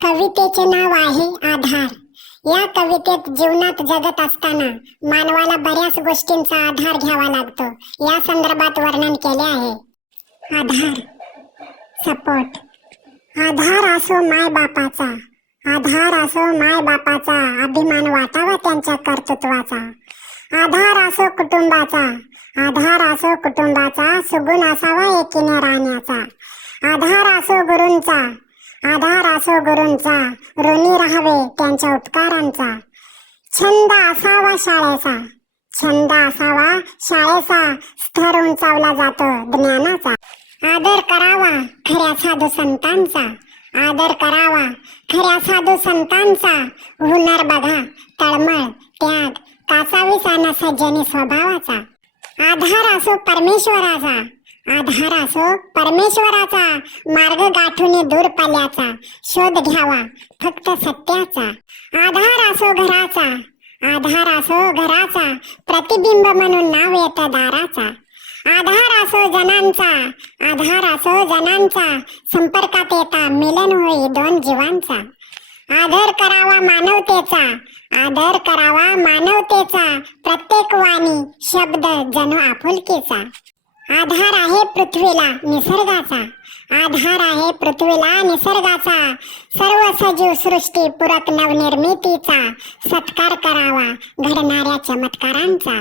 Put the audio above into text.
कवितेचे नाव आहे आधार. या कवितेत जीवनात जगत असताना मानवाला बऱ्याच गोष्टींचा आधार घ्यावा लागतो. या संदर्भात वर्णन केले आहे. आधार, सपोर्ट. आधार असो माय बापाचा, आधार असो माय बापाचा, अभिमान वाटावा त्यांच्या कर्तृत्वाचा. आधार असो कुटुंबाचा, आधार असो कुटुंबाचा, सुगुण असावा एकीने राहण्याचा. आधार असो गुरूंचा, आधार असो गुरूंचा, ऋणी राहावे त्यांच्या उपकारांचा. छंद असावा शाळेचा, छंद असावा शाळेचा, स्तर उंचावला जातो ज्ञानाचा. आदर करावा खऱ्या साधू संतांचा, आदर करावा खऱ्या साधू संतांचा. हुनर बघा तळमळ त्याग, कासावीसाना सज्जनी स्वभावाचा. आधार असो परमेश्वराचा, आधार असो परमेश्वराचा, मार्ग गाठून दूर पल्याचा, शोध घ्यावा फक्त सत्याचा. आधार असो घराचा, आधार असो घराचा, प्रतिबिंब म्हणून नाव येतं दाराचा. आधार असो जनांचा, आधार असो जनांचा, संपर्कात येता मिलन होई दोन जीवांचा. आदर करावा मानवतेचा, आदर करावा मानवतेचा, प्रत्येक वाणी शब्द जणू आपुलकीचा. आधार आहे पृथ्वीला निसर्गाचा, आधार आहे पृथ्वीला निसर्गाचा, सर्व सजीव सृष्टी पूरक नवनिर्मितीचा. सत्कार करावा घडणाऱ्या चमत्कारांचा.